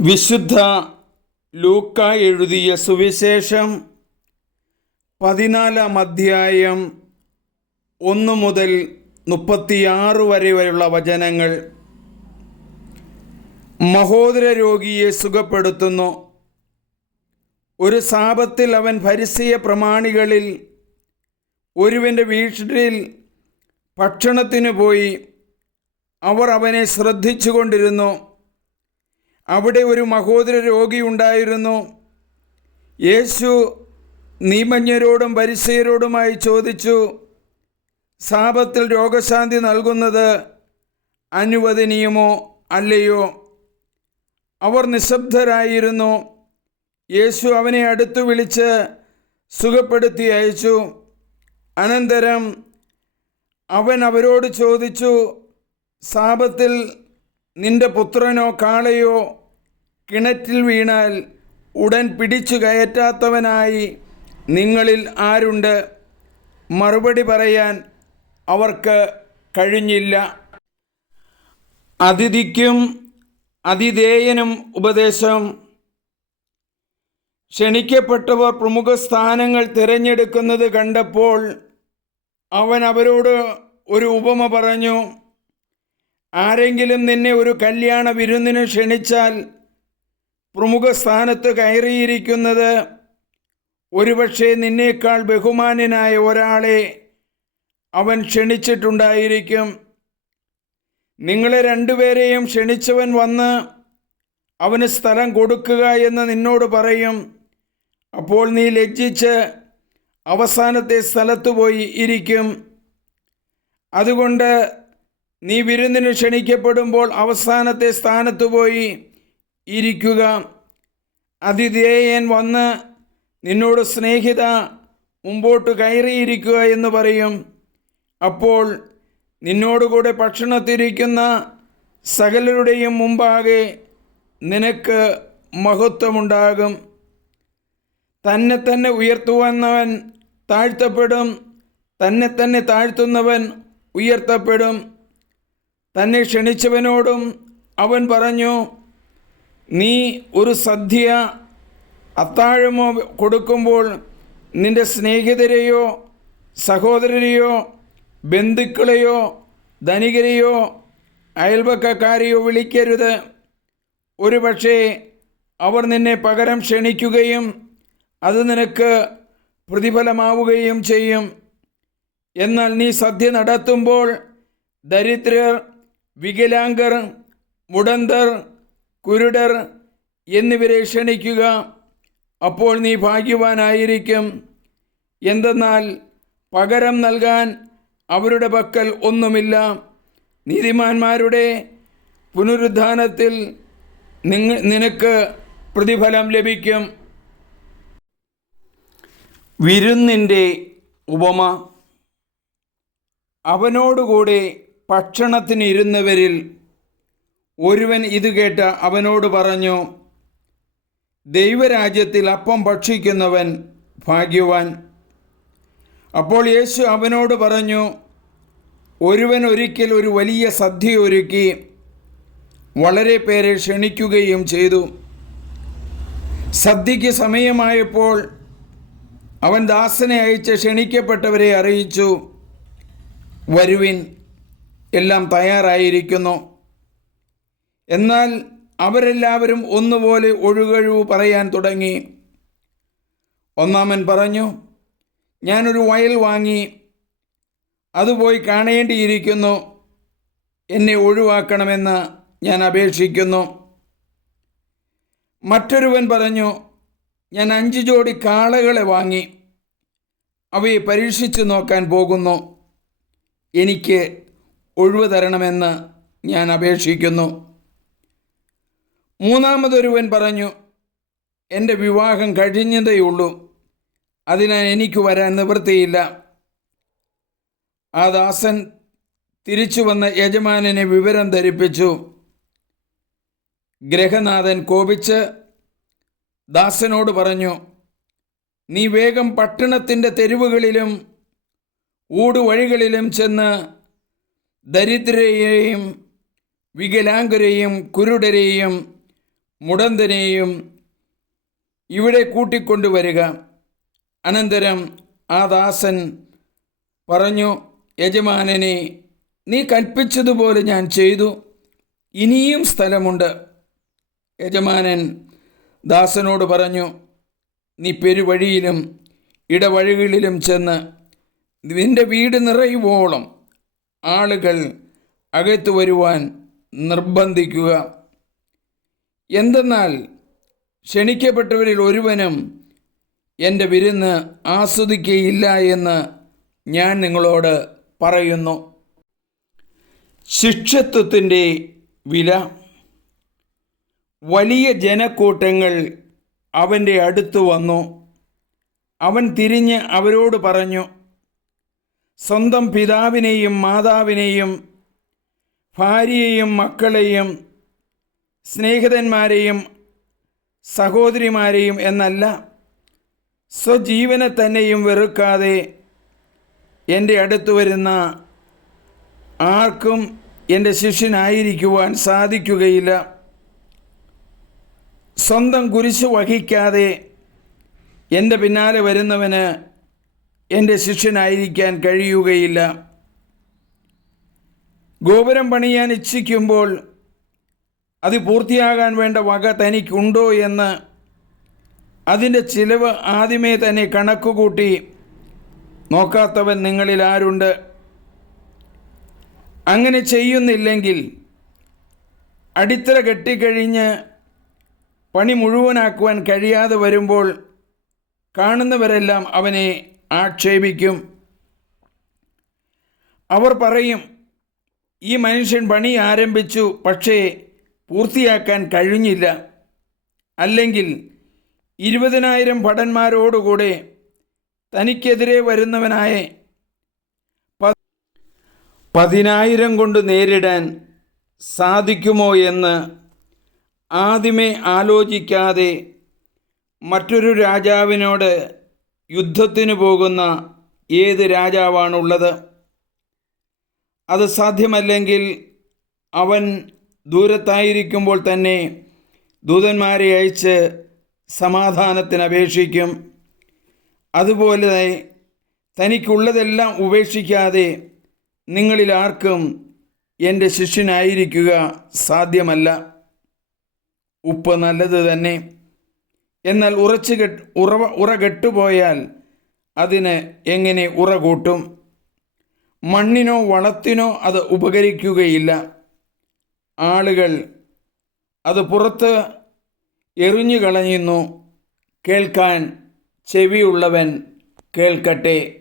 വിശുദ്ധ ലൂക്ക എഴുതിയ സുവിശേഷം പതിനാലാം അധ്യായം ഒന്ന് മുതൽ മുപ്പത്തിയാറ് വരെ വരെയുള്ള വചനങ്ങൾ. മഹോദര രോഗിയെ സുഖപ്പെടുത്തുന്നു. ഒരു സാപത്തിൽ അവൻ പരിസയ പ്രമാണികളിൽ ഒരുവന്റെ വീട്ടിൽ ഭക്ഷണത്തിന് പോയി. അവർ അവനെ ശ്രദ്ധിച്ചുകൊണ്ടിരുന്നു. അവിടെ ഒരു മഹോദര രോഗിയുണ്ടായിരുന്നു യേശു നിയമജ്ഞരോടും പരിസയരോടുമായി ചോദിച്ചു സാപത്തിൽ രോഗശാന്തി നൽകുന്നത് അനുവദനീയമോ അല്ലയോ? അവർ നിശബ്ദരായിരുന്നു. യേശു അവനെ അടുത്തു വിളിച്ച് സുഖപ്പെടുത്തി അയച്ചു. അനന്തരം അവൻ അവരോട് ചോദിച്ചു സാപത്തിൽ നിന്റെ പുത്രനോ കാളയോ കിണറ്റിൽ വീണാൽ ഉടൻ പിടിച്ചു കയറ്റാത്തവനായി നിങ്ങളിൽ ആരുണ്ട്? മറുപടി പറയാൻ അവർക്ക് കഴിഞ്ഞില്ല. അതിഥിക്കും അതിഥേയനും ഉപദേശം. ക്ഷണിക്കപ്പെട്ടവർ പ്രമുഖ സ്ഥാനങ്ങൾ തിരഞ്ഞെടുക്കുന്നത് കണ്ടപ്പോൾ അവൻ അവരോട് ഒരു ഉപമ പറഞ്ഞു ആരെങ്കിലും നിന്നെ ഒരു കല്യാണ വിരുന്നിന് ക്ഷണിച്ചാൽ പ്രമുഖ സ്ഥാനത്ത് കയറിയിരിക്കുന്നത് ഒരുപക്ഷെ നിന്നേക്കാൾ ബഹുമാന്യനായ ഒരാളെ അവൻ ക്ഷണിച്ചിട്ടുണ്ടായിരിക്കും. നിങ്ങളെ രണ്ടുപേരെയും ക്ഷണിച്ചവൻ വന്ന് അവന് സ്ഥലം കൊടുക്കുക എന്ന് നിന്നോട് പറയും. അപ്പോൾ നീ ലജ്ജിച്ച് അവസാനത്തെ സ്ഥലത്ത് പോയി ഇരിക്കും. അതുകൊണ്ട് നീ വിരുന്നിന് ക്ഷണിക്കപ്പെടുമ്പോൾ അവസാനത്തെ സ്ഥാനത്ത് പോയി ഇരിക്കുക. അതിഥേയൻ വന്ന് നിന്നോട് സ്നേഹിത മുമ്പോട്ട് കയറിയിരിക്കുക എന്ന് പറയും. അപ്പോൾ നിന്നോടുകൂടെ ഭക്ഷണത്തിരിക്കുന്ന സകലരുടെയും മുമ്പാകെ നിനക്ക് മഹത്വമുണ്ടാകും. തന്നെ തന്നെ ഉയർത്തുവന്നവൻ താഴ്ത്തപ്പെടും. തന്നെ തന്നെ താഴ്ത്തുന്നവൻ ഉയർത്തപ്പെടും. തന്നെ ക്ഷണിച്ചവനോടും അവൻ പറഞ്ഞു നീ ഒരു സദ്യ അത്താഴമോ കൊടുക്കുമ്പോൾ നിന്റെ സ്നേഹിതരെയോ സഹോദരരെയോ ബന്ധുക്കളെയോ ധനികരെയോ അയൽവക്കാരെയോ വിളിക്കരുത്. ഒരുപക്ഷെ അവർ നിന്നെ പകരം ക്ഷണിക്കുകയും അത് നിനക്ക് പ്രതിഫലമാവുകയും ചെയ്യും. എന്നാൽ നീ സദ്യ നടത്തുമ്പോൾ ദരിദ്രർ വികലാംഗർ മുടന്തർ കുരുടർ എന്നിവരെ ക്ഷണിക്കുക. അപ്പോൾ നീ ഭാഗ്യവാനായിരിക്കും. എന്തെന്നാൽ പകരം നൽകാൻ അവരുടെ പക്കൽ ഒന്നുമില്ല. നീതിമാന്മാരുടെ പുനരുദ്ധാനത്തിൽ നിങ്ങ നിനക്ക് പ്രതിഫലം ലഭിക്കും. വിരുന്നിന്റെ ഉപമ. അവനോടുകൂടെ ഭക്ഷണത്തിനിരുന്നവരിൽ ഒരുവൻ ഇത് കേട്ട് അവനോട് പറഞ്ഞു ദൈവരാജ്യത്തിൽ അപ്പം ഭക്ഷിക്കുന്നവൻ ഭാഗ്യവാൻ. അപ്പോൾ യേശു അവനോട് പറഞ്ഞു ഒരുവൻ ഒരിക്കൽ ഒരു വലിയ സദ്യ ഒരുക്കി വളരെ പേരെ ക്ഷണിക്കുകയും ചെയ്തു. സദ്യയ്ക്ക് സമയമായപ്പോൾ അവൻ ദാസനെ അയച്ച് ക്ഷണിക്കപ്പെട്ടവരെ അറിയിച്ചു. വരുവിൻ എല്ലാം തയ്യാറായിരിക്കുന്നു. എന്നാൽ അവരെല്ലാവരും ഒന്നുപോലെ ഒഴുകഴിവ് പറയാൻ തുടങ്ങി. ഒന്നാമൻ പറഞ്ഞു ഞാനൊരു വയൽ വാങ്ങി അത് പോയി കാണേണ്ടിയിരിക്കുന്നു. എന്നെ ഒഴിവാക്കണമെന്ന് ഞാൻ അപേക്ഷിക്കുന്നു. മറ്റൊരുവൻ പറഞ്ഞു ഞാൻ അഞ്ച് ജോഡി കാളകളെ വാങ്ങി അവയെ പരീക്ഷിച്ചു നോക്കാൻ പോകുന്നു. എനിക്ക് ഒഴിവ് തരണമെന്ന് ഞാൻ അപേക്ഷിക്കുന്നു. മൂന്നാമതൊരുവൻ പറഞ്ഞു എന്റെ വിവാഹം കഴിഞ്ഞതേയുള്ളൂ അതിനാൽ എനിക്ക് വരാൻ നിവൃത്തിയില്ല. ആ ദാസൻ തിരിച്ചു വന്ന യജമാനനെ വിവരം ധരിപ്പിച്ചു. ഗ്രഹനാഥൻ കോപിച്ച് ദാസനോട് പറഞ്ഞു നീ വേഗം പട്ടണത്തിന്റെ തെരുവുകളിലും ഊടുവഴികളിലും ചെന്ന് ദരിദ്രരെയും വികലാംഗരെയും കുരുടരെയും മുടന്തനെയും ഇവിടെ കൂട്ടിക്കൊണ്ടുവരിക. അനന്തരം ആ ദാസൻ പറഞ്ഞു യജമാനനെ നീ കൽപ്പിച്ചതുപോലെ ഞാൻ ചെയ്തു. ഇനിയും സ്ഥലമുണ്ട്. യജമാനൻ ദാസനോട് പറഞ്ഞു നീ പെരുവഴിയിലും ഇടവഴികളിലും ചെന്ന് നിന്റെ വീട് നിറയുവോളം ആളുകൾ അകത്തു വരുവാൻ നിർബന്ധിക്കുക. എന്തെന്നാൽ ക്ഷണിക്കപ്പെട്ടവരിൽ ഒരുവനും എന്റെ വിരുന്ന് ആസ്വദിക്കുകയില്ല എന്ന് ഞാൻ നിങ്ങളോട് പറയുന്നു. ശിക്ഷത്വത്തിന്റെ വില. വലിയ ജനക്കൂട്ടങ്ങൾ അവന്റെ അടുത്ത് വന്നു. അവൻ തിരിഞ്ഞ് അവരോട് പറഞ്ഞു സ്വന്തം പിതാവിനെയും മാതാവിനെയും ഭാര്യയെയും മക്കളെയും സ്നേഹിതന്മാരെയും സഹോദരിമാരെയും എന്നല്ല സ്വജീവനെ തന്നെയും വെറുക്കാതെ എന്റെ അടുത്ത് വരുന്ന ആർക്കും എന്റെ ശിഷ്യനായിരിക്കുവാൻ സാധിക്കുകയില്ല. സ്വന്തം കുരിശ് വഹിക്കാതെ എന്റെ പിന്നാലെ വരുന്നവന് എന്റെ ശിഷ്യനായിരിക്കാൻ കഴിയുകയില്ല. ഗോപുരം പണിയാൻ ഇച്ഛിക്കുമ്പോൾ അത് പൂർത്തിയാകാൻ വേണ്ട വക തനിക്കുണ്ടോ എന്ന് അതിന്റെ ചിലവ് ആദ്യമേ തന്നെ കണക്കുകൂട്ടി നോക്കാത്തവൻ നിങ്ങളിൽ ആരുണ്ട്? അങ്ങനെ ചെയ്യുന്നില്ലെങ്കിൽ അടിത്തറ കെട്ടിക്കഴിഞ്ഞ് പണി മുഴുവനാക്കുവാൻ കഴിയാതെ വരുമ്പോൾ കാണുന്നവരെല്ലാം അവനെ ആക്ഷേപിക്കും. അവർ പറയും ഈ മനുഷ്യൻ പണി ആരംഭിച്ചു പക്ഷേ പൂർത്തിയാക്കാൻ കഴിഞ്ഞില്ല. അല്ലെങ്കിൽ ഇരുപതിനായിരം ഭടന്മാരോടുകൂടെ തനിക്കെതിരെ വരുന്നവനായ പതിനായിരം കൊണ്ട് നേരിടാൻ സാധിക്കുമോ എന്ന് ആദ്യമേ ആലോചിക്കാതെ മറ്റൊരു രാജാവിനോട് യുദ്ധത്തിന് പോകുന്ന ഏത് രാജാവാണുള്ളത്? അത് സാധ്യമല്ലെങ്കിൽ അവൻ ദൂരത്തായിരിക്കുമ്പോൾ തന്നെ ദൂതന്മാരെ അയച്ച് സമാധാനത്തിന് അപേക്ഷിക്കും. അതുപോലെ തനിക്കുള്ളതെല്ലാം ഉപേക്ഷിക്കാതെ നിങ്ങളിൽ ആർക്കും എന്റെ ശിഷ്യനായിരിക്കുക സാധ്യമല്ല. ഉപ്പ് നല്ലത് തന്നെ. എന്നാൽ ഉറച്ച് കെട്ട് ഉറവ ഉറ കെട്ടുപോയാൽ അതിന് എങ്ങനെ ഉറ കൂട്ടും? മണ്ണിനോ വളത്തിനോ അത് ഉപകരിക്കുകയില്ല. ആളുകൾ അത് പുറത്ത് എറിഞ്ഞു കളയുന്നു കേൾക്കാൻ ചെവിയുള്ളവൻ കേൾക്കട്ടെ.